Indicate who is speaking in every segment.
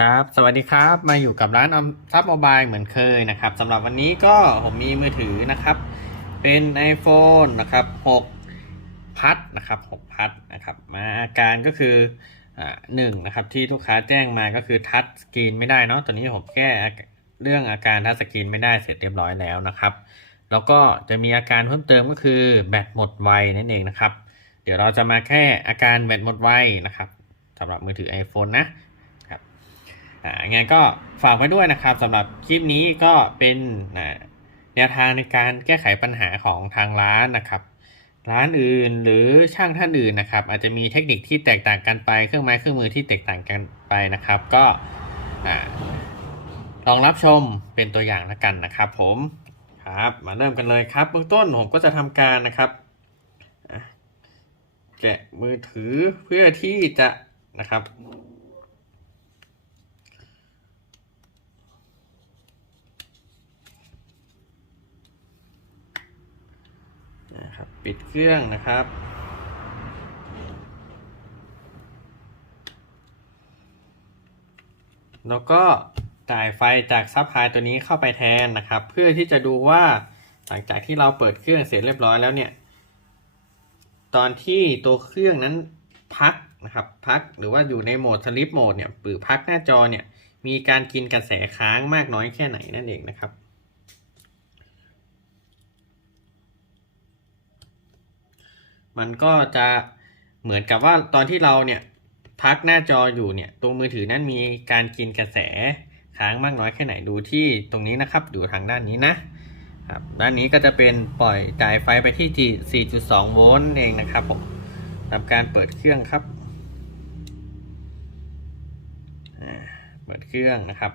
Speaker 1: ครับ สวัสดีครับ มาอยู่กับร้านออมทรัพย์โมบายเหมือนเคยนะครับสำหรับวันนี้ก็ผมมีมือถือนะครับ เป็น iPhone นะครับ6พัดนะครับ6พัดนะครับ มาอาการก็คือหนึ่งนะครับที่ลูกค้าแจ้งมาก็คือทัชสกรีนไม่ได้เนาะตอนนี้ผมแก้เรื่องอาการทัชสกรีนไม่ได้เสร็จเรียบร้อยแล้วนะครับ แล้วก็จะมีอาการเพิ่มเติมก็คือแบตหมดไวนั่นเองนะครับ เดี๋ยวเราจะมาแค่อาการแบตหมดไวนะครับสำหรับมือถือ iPhone นะ อ่าไงก็ฝากไว้ด้วยนะครับสำหรับคลิปนี้ก็เป็นแนวทางในการแก้ไขปัญหาของทางร้านนะครับ ร้านอื่นหรือช่างท่านอื่นนะครับ อาจจะมีเทคนิคที่แตกต่างกันไปเครื่องไม้เครื่องมือที่แตกต่างกันไปนะครับ ก็ลองรับชมเป็นตัวอย่างแล้วกันนะครับ ผมครับมาเริ่มกันเลยครับเบื้องต้นผมก็จะทำการนะครับแกะมือถือเพื่อที่จะนะครับ นะครับปิดเครื่องนะครับ แล้วก็จ่ายไฟจากซับพลายตัวนี้เข้าไปแทนนะครับ เพื่อที่จะดูว่าหลังจากที่เราเปิดเครื่องเสร็จเรียบร้อยแล้วเนี่ย ตอนที่ตัวเครื่องนั้นพักนะครับพักหรือว่าอยู่ในโหมดสลิปโหมดเนี่ยหรือพักหน้าจอเนี่ยมีการกินกระแสค้างมากน้อยแค่ไหนนั่นเองนะครับ มันก็จะเหมือนกับว่าตอนที่เราเนี่ยพักหน้าจออยู่เนี่ยตัวมือถือนั้นมีการกินกระแสค้างมากน้อยแค่ไหนดูที่ตรงนี้นะครับอยู่ทางด้านนี้นะครับด้านนี้ก็จะเป็นปล่อยจ่ายไฟไปที่ 4.2 โวลต์เองนะครับผมทำการเปิดเครื่องครับเปิดเครื่องนะครับ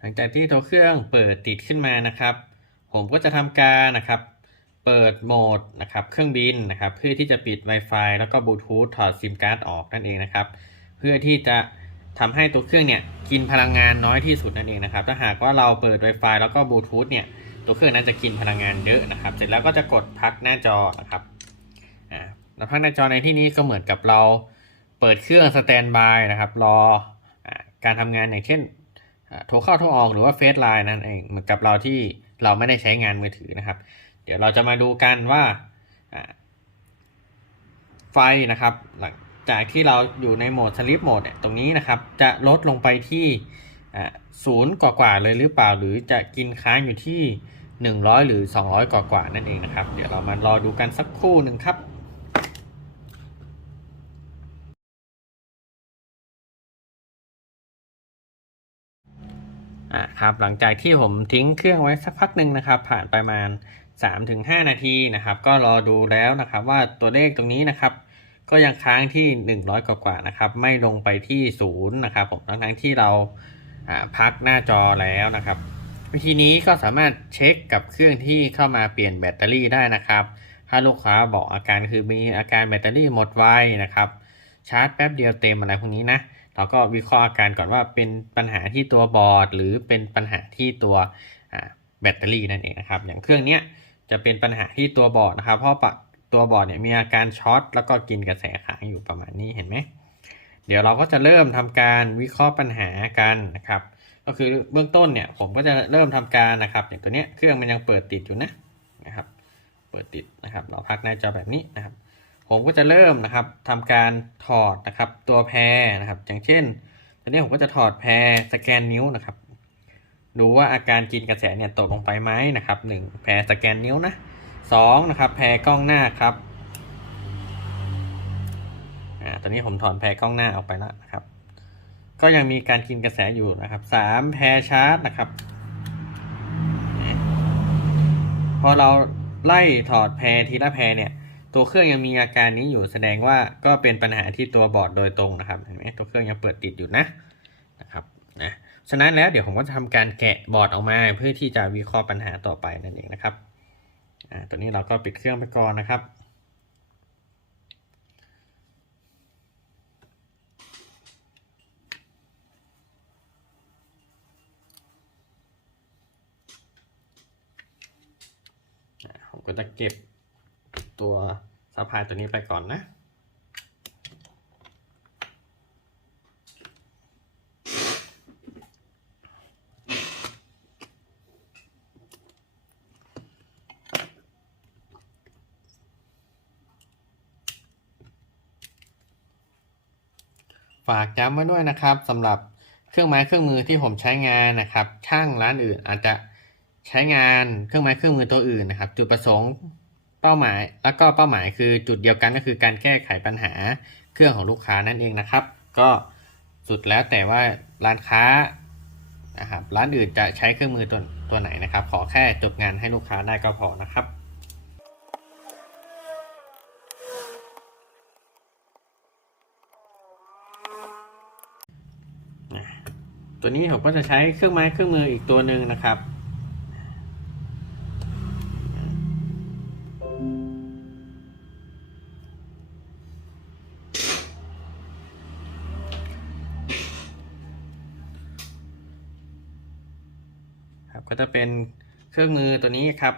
Speaker 1: หลังจากที่ตัวเครื่องเปิดติดขึ้นมานะครับ ผมก็จะทำการนะครับ เปิดโหมดนะครับเครื่องบินนะครับ เพื่อที่จะปิด Wi-Fi แล้วก็บลูทูธถอดซิมการ์ดออกนั่นเองนะครับ เพื่อที่จะทำให้ตัวเครื่องเนี่ยกินพลังงานน้อยที่สุดนั่นเองนะครับ ถ้าหากว่าเราเปิด Wi-Fi แล้วก็บลูทูธเนี่ยตัวเครื่องนั้นจะกินพลังงานเยอะนะครับ เสร็จแล้วก็จะกดพักหน้าจอนะครับอ่าแล้วพักหน้าจอในที่นี้ก็เหมือนกับเราเปิดเครื่องสแตนบายนะครับ รออ่าการทำงานอย่างเช่น โทรเข้าโทรออกหรือว่าเฟซไลน์นั่นเองเหมือนกับเราที่เราไม่ได้ใช้งานมือถือนะครับ เดี๋ยวเราจะมาดูกันว่าไฟนะครับ หลังจากที่เราอยู่ในโหมดสลิปโหมดเนี่ยตรงนี้นะครับ จะลดลงไปที่ศูนย์กว่าๆเลยหรือเปล่า หรือจะกินค้างอยู่ที่ 100 หรือ 200 กว่าๆนั่นเองนะครับ เดี๋ยวเรามารอดูกันสักครู่หนึ่งครับ อ่าครับหลังจากที่ผมทิ้งเครื่องไว้สักพักหนึ่งนะครับ ผ่านประมาณ 3-5 นาทีนะครับ ก็รอดูแล้วนะครับว่าตัวเลขตรงนี้นะครับ ก็ยังค้างที่ 100 กว่าๆนะครับ ไม่ลงไปที่ศูนย์นะครับผมทั้งๆที่เราอ่าพักหน้าจอแล้วนะครับ วิธีนี้ก็สามารถเช็คกับเครื่องที่เข้ามาเปลี่ยนแบตเตอรี่ได้นะครับ ถ้าลูกค้าบอกอาการคือมีอาการแบตเตอรี่หมดไวนะครับ ชาร์จแป๊บเดียวเต็มอะไรพวกนี้นะ เราก็วิเคราะห์อาการก่อนว่าเป็นปัญหาที่ตัวบอร์ด หรือเป็นปัญหาที่ตัวแบตเตอรี่นั่นเองนะครับ อย่างเครื่องเนี้ยจะเป็นปัญหาที่ตัวบอร์ดนะครับ เพราะตัวบอร์ดเนี่ยมีอาการช็อตแล้วก็กินกระแสค้างอยู่ประมาณนี้เห็นไหมเดี๋ยวเราก็จะเริ่มทำการวิเคราะห์ปัญหากันนะครับ ก็คือเบื้องต้นเนี่ยผมก็จะเริ่มทำการนะครับ อย่างตัวเนี้ยเครื่องมันยังเปิดติดอยู่นะนะครับ เปิดติดนะครับ เราพักหน้าจอแบบนี้นะครับ ผมก็จะเริ่มนะครับทำการถอดนะครับตัวแพรนะครับ อย่างเช่นตอนนี้ผมก็จะถอดแพรสแกนนิ้วนะครับ ดูว่าอาการกินกระแสเนี่ยตกลงไปไหมนะครับหนึ่งแพรสแกนนิ้วนะสองนะครับแพรกล้องหน้าครับอ่าตอนนี้ผมถอนแพรกล้องหน้าออกไปแล้วนะครับ ก็ยังมีการกินกระแสอยู่นะครับสามแพรชาร์จนะครับ พอเราไล่ถอดแพรทีละแพรเนี่ย ตัวเครื่องยังมีอาการนี้อยู่แสดงว่าก็เป็นปัญหาที่ตัวบอร์ดโดยตรงนะครับเห็นไหมตัวเครื่องยังเปิดติดอยู่นะนะครับนะฉะนั้นแล้วเดี๋ยวผมก็จะทำการแกะบอร์ดออกมา เพื่อที่จะวิเคราะห์ปัญหาต่อไปนั่นเองนะครับอ่าตัวนี้เราก็ปิดเครื่องไปก่อนนะครับผมก็จะเก็บ ตัวซัพพลายตัวนี้ไปก่อนนะ ฝากย้ำไว้ด้วยนะครับสำหรับเครื่องไม้เครื่องมือที่ผมใช้งานนะครับ ช่างร้านอื่นอาจจะใช้งานเครื่องไม้เครื่องมือตัวอื่นนะครับ จุดประสงค์ เป้าหมาย แล้วก็เป้าหมายคือจุดเดียวกันก็คือการแก้ไขปัญหาเครื่องของลูกค้านั่นเองนะครับ ก็สุดแล้วแต่ว่าร้านค้านะครับร้านอื่นจะใช้เครื่องมือตัวตัวไหนนะครับ ขอแค่จบงานให้ลูกค้าได้ก็พอนะครับตัวนี้ผมก็จะใช้เครื่องไม้เครื่องมืออีกตัวหนึ่งนะครับ ก็จะเป็นเครื่องมือตัวนี้ครับ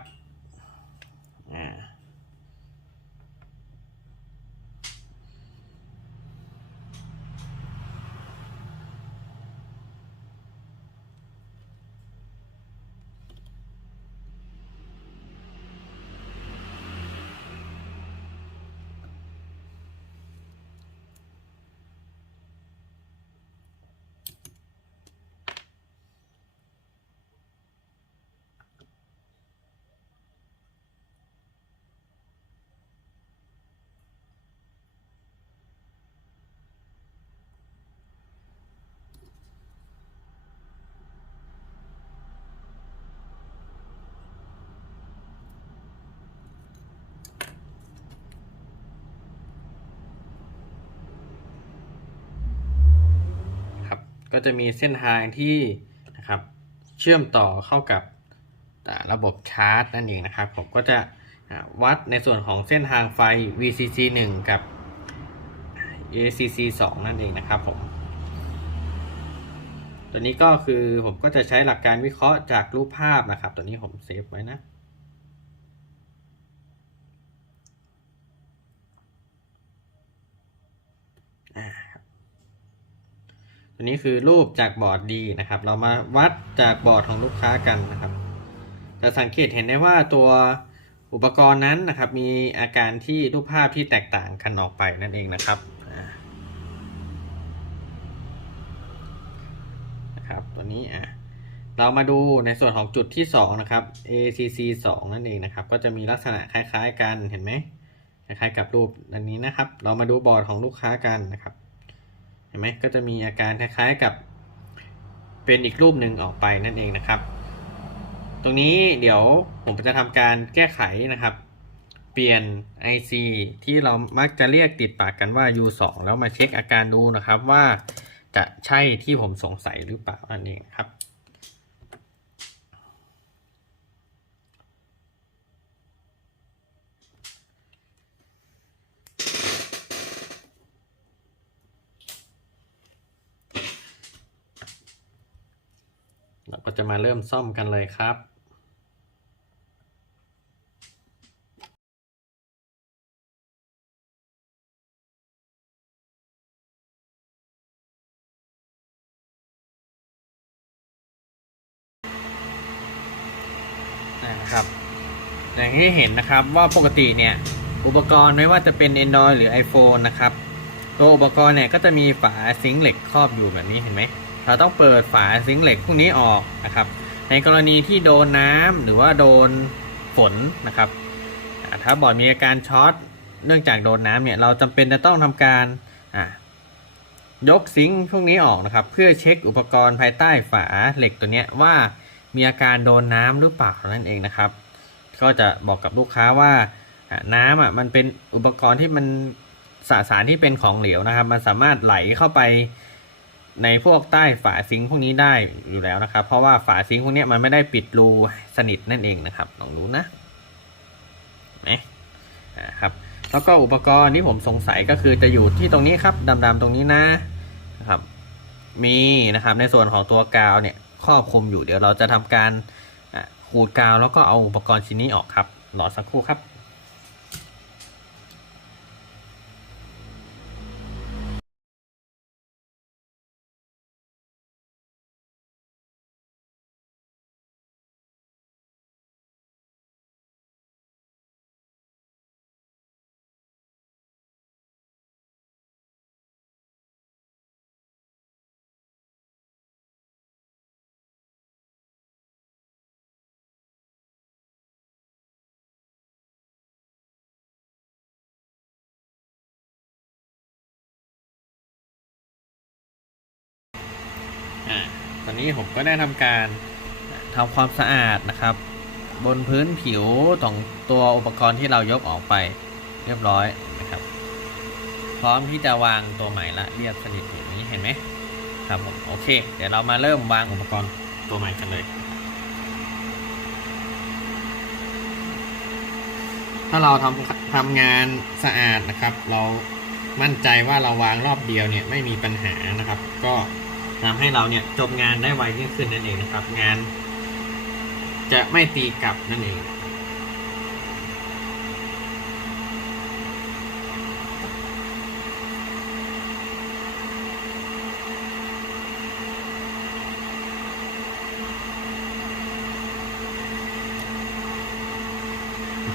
Speaker 1: ก็จะมีเส้นทางที่นะครับเชื่อมต่อเข้ากับระบบชาร์จนั่นเองนะครับ ผมก็จะวัดในส่วนของเส้นทางไฟ VCC 1 กับ ACC 2 นั่นเองนะครับผมตัวนี้ก็คือผมก็จะใช้หลักการวิเคราะห์จากรูปภาพนะครับ ตัวนี้ผมเซฟไว้นะ อ่าครับ ตัวนี้คือรูปจากบอร์ดดีนะครับ เรามาวัดจากบอร์ดของลูกค้ากันนะครับจะสังเกตเห็นได้ว่าตัวอุปกรณ์นั้นนะครับ มีอาการที่รูปภาพที่แตกต่างกันออกไปนั่นเองนะครับนะครับตัวนี้อะเรามาดูในส่วนของจุดที่ 2 นะครับ ACC 2 นั่นเองนะครับ ก็จะมีลักษณะคล้าย ๆ กันเห็นไหมคล้ายๆกับรูปอันนี้นะครับ เรามาดูบอร์ดของลูกค้ากันนะครับ เห็นไหมก็จะมีอาการคล้ายๆกับเป็นอีกรูปหนึ่งออกไปนั่นเองนะครับ ตรงนี้เดี๋ยวผมจะทำการแก้ไขนะครับ เปลี่ยน IC ที่เรามักจะเรียกติดปากกันว่า U2 แล้วมาเช็คอาการดูนะครับว่าจะใช่ที่ผมสงสัยหรือเปล่านั่นเองครับ จะมาเริ่มซ่อมกันเลยครับ นะครับ อย่างที่เห็นนะครับว่าปกติเนี่ย อุปกรณ์ไม่ว่าจะเป็น Android หรือ iPhone นะครับ ตัวอุปกรณ์เนี่ยก็จะมีฝาซิงค์เหล็กครอบอยู่แบบนี้เห็นไหม เราต้องเปิดฝาซิงค์เหล็กพวกนี้ออกนะครับ ในกรณีที่โดนน้ำหรือว่าโดนฝนนะครับ ถ้าบอร์ดมีอาการช็อตเนื่องจากโดนน้ำเนี่ยเราจำเป็นจะต้องทำการยกซิงค์พวกนี้ออกนะครับ เพื่อเช็คอุปกรณ์ภายใต้ฝาเหล็กตัวนี้ว่ามีอาการโดนน้ำหรือเปล่านั่นเองนะครับ ก็จะบอกกับลูกค้าว่าอ่าน้ำอะมันเป็นอุปกรณ์ที่มันสสารที่เป็นของเหลวนะครับ มันสามารถไหลเข้าไป ในพวกใต้ฝาซิงค์พวกนี้ได้อยู่แล้วนะครับ เพราะว่าฝาซิงค์พวกนี้มันไม่ได้ปิดรูสนิทนั่นเองนะครับลองดูนะนไหมอ่าครับแล้วก็อุปกรณ์ที่ผมสงสัยก็คือจะอยู่ที่ตรงนี้ครับดำๆตรงนี้นะนะครับ มีนะครับในส่วนของตัวกาวเนี่ยครอบคลุมอยู่เดี๋ยวเราจะทำการขูดกาวแล้วก็เอาอุปกรณ์ชิ้นนี้ออกครับรอสักครู่ครับ ตอนนี้ผมก็ได้ทำการทำความสะอาดนะครับ บนพื้นผิวของตัวอุปกรณ์ที่เรายกออกไปเรียบร้อยนะครับ พร้อมที่จะวางตัวใหม่ละเรียบสนิทอย่างนี้เห็นไหมครับผมโอเค เดี๋ยวเรามาเริ่มวางอุปกรณ์ตัวใหม่กันเลยถ้าเราทำทำงานสะอาดนะครับ เรามั่นใจว่าเราวางรอบเดียวเนี่ยไม่มีปัญหานะครับ ก็ ทำให้เราเนี่ยจบงานได้ไวยิ่งขึ้นนั่นเองนะครับ งาน จะไม่ตีกลับนั่นเอง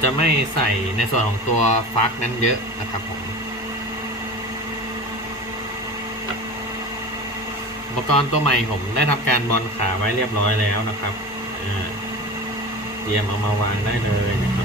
Speaker 1: จะไม่ใส่ในส่วนของตัวฟักนั้นเยอะนะครับผม อุ ปกรณ์ตัวใหม่ผมได้ทำการบอลขาไว้เรียบร้อยแล้วนะครับเตรียมเอามาวางได้เลยนะครับ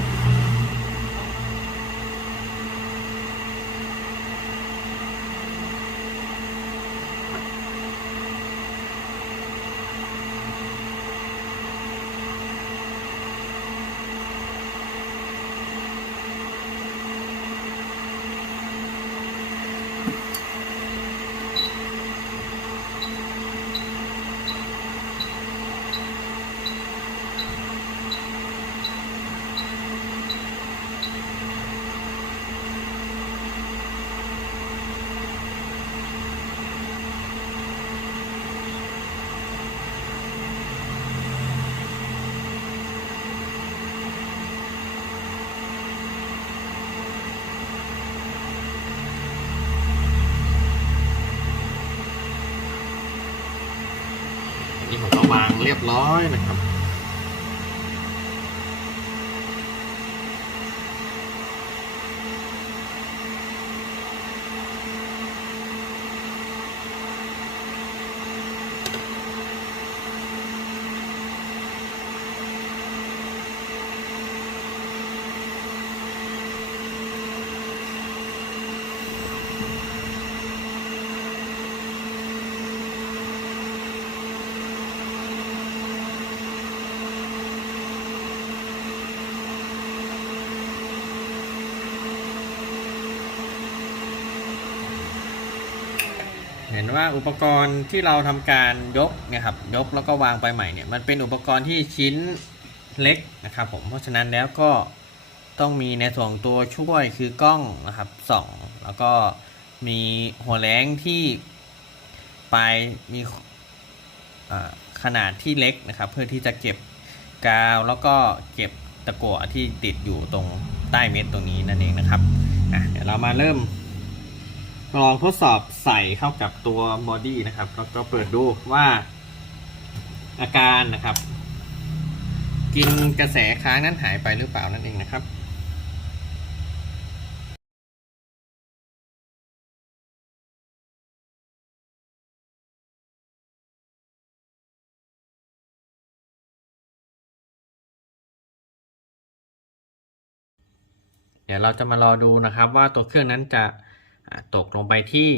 Speaker 1: เรียบร้อยนะครับ เห็นว่าอุปกรณ์ที่เราทำการยกเนี่ยครับยกแล้วก็วางไปใหม่เนี่ยมันเป็นอุปกรณ์ที่ชิ้นเล็กนะครับผมเพราะฉะนั้นแล้วก็ต้องมีในส่วนตัวช่วยคือกล้องนะครับส่องแล้วก็มีหัวแรงที่ปลายมีขนาดที่เล็กนะครับ เพื่อที่จะเก็บกาวแล้วก็เก็บตะกั่วที่ติดอยู่ตรงใต้เม็ดตรงนี้นั่นเองนะครับอะเดี๋ยวเรามาเริ่ม ลองทดสอบใส่เข้ากับตัวบอดี้นะครับแล้วก็เปิดดูว่า อาการนะครับ กินกระแสค้างนั้นหายไปหรือเปล่านั่นเองนะครับเดี๋ยวเราจะมารอดูนะครับว่าตัวเครื่องนั้นจะ ตกลงไปที่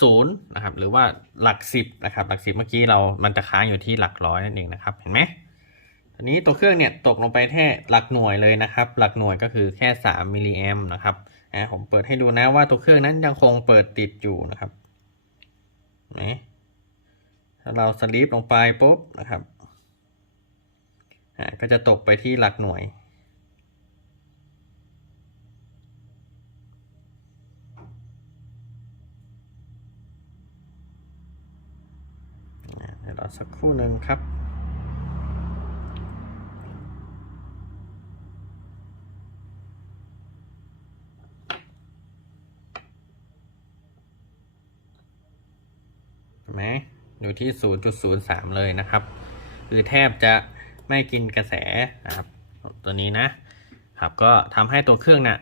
Speaker 1: ศูนย์นะครับหรือว่าหลักสิบนะครับหลักสิบเมื่อกี้เรา มันจะค้างอยู่ที่หลักร้อยนั่นเองนะครับเห็นไหมทีนี้ตัวเครื่องเนี่ยตกลงไปแค่หลักหน่วยเลยนะครับ หลักหน่วยก็คือแค่สามมิลลิแอมนะครับอ่าผมเปิดให้ดูนะว่าตัวเครื่องนั้นยังคงเปิดติดอยู่นะครับเห็นไหมถ้าเราสลีปลงไปปุ๊บนะครับอ่าก็จะตกไปที่หลักหน่วย รอสักครู่หนึ่งครับไหมอยู่ที่ 0.03 เลยนะครับ คือแทบจะไม่กินกระแสนะครับ ตัวนี้นะครับ ก็ทำให้ตัวเครื่องนะ่ะ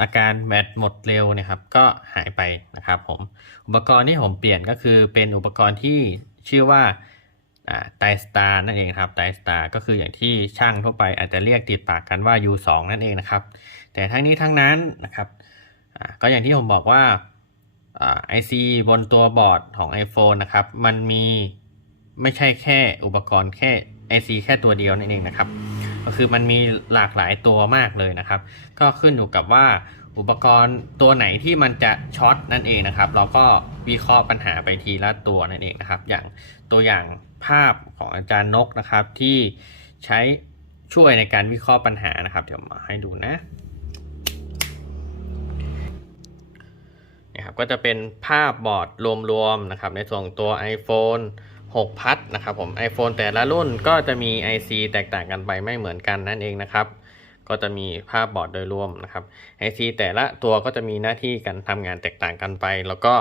Speaker 1: อาการแบตหมดเร็วนะครับ ก็หายไปนะครับผม อุปกรณ์ที่ผมเปลี่ยนก็คือเป็นอุปกรณ์ที่ ชื่อว่าไตสตาร์นั่นเองครับไตสตาร์ก็คืออย่างที่ช่างทั่วไปอาจจะเรียกติดปากกันว่า U2 นั่นเองนะครับ แต่ทั้งนี้ทั้งนั้นนะครับก็อย่างที่ผมบอกว่าไอซีบนตัวบอร์ดของ iPhone นะครับ มันมีไม่ใช่แค่อุปกรณ์แค่ IC แค่ตัวเดียวนั่นเองนะครับ ก็คือมันมีหลากหลายตัวมากเลยนะครับ ก็ขึ้นอยู่กับว่าอุปกรณ์ตัวไหนที่มันจะช็อตนั่นเองนะครับ เราก็ วิเคราะห์ปัญหาไปทีละตัวนั่นเองนะครับ อย่างตัวอย่างภาพของอาจารย์นกนะครับ ที่ใช้ช่วยในการวิเคราะห์ปัญหานะครับ เดี๋ยวมาให้ดูนะนะครับก็จะเป็นภาพบอร์ดรวมๆนะครับ ในส่วนของตัว iPhone 6 พัดนะครับผม iPhone แต่ละรุ่นก็จะมี IC แตกต่างกันไปไม่เหมือนกันนั่นเองนะครับ ก็จะมีภาพบอร์ดโดยรวมนะครับ IC แต่ละตัวก็จะมีหน้าที่การทำงานแตกต่างกันไป แล้วก็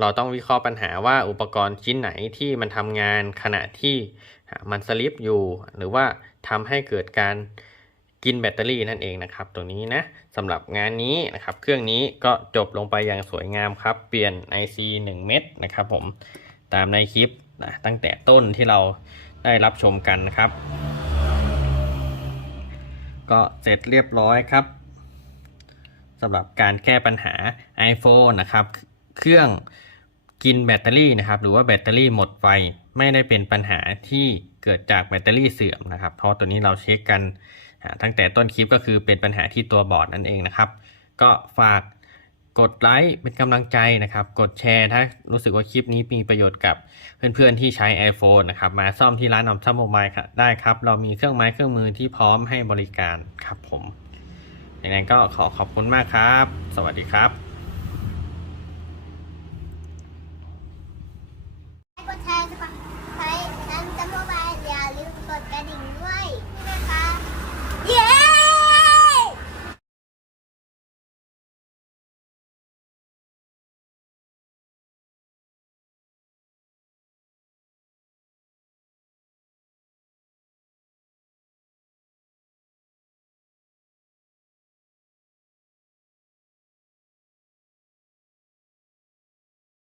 Speaker 1: เราต้องวิเคราะห์ปัญหาว่าอุปกรณ์ชิ้นไหนที่มันทำงานขณะที่มันสลิปอยู่ หรือว่าทำให้เกิดการกินแบตเตอรี่นั่นเองนะครับ ตัวนี้นะสำหรับงานนี้นะครับ เครื่องนี้ก็จบลงไปอย่างสวยงามครับ เปลี่ยน IC 1 เม็ดนะครับผมตามในคลิปนะตั้งแต่ต้นที่เราได้รับชมกันนะครับ ก็เสร็จเรียบร้อยครับสำหรับการแก้ปัญหา iPhone นะครับ เครื่อง กินแบตเตอรี่นะครับ หรือว่าแบตเตอรี่หมดไฟไม่ได้เป็นปัญหาที่เกิดจากแบตเตอรี่เสื่อมนะครับ เพราะตัวนี้เราเช็คกันตั้งแต่ต้นคลิปก็คือเป็นปัญหาที่ตัวบอร์ดนั่นเองนะครับ ก็ฝากกดไลค์เป็นกำลังใจนะครับ กดแชร์ถ้ารู้สึกว่าคลิปนี้มีประโยชน์กับเพื่อนๆที่ใช้ iPhone นะครับมาซ่อมที่ร้านนำซ่อมโมบายได้ครับ เรามีเครื่องไม้เครื่องมือที่พร้อมให้บริการครับผมอย่างนั้นก็ขอขอบคุณมากครับ สวัสดีครับ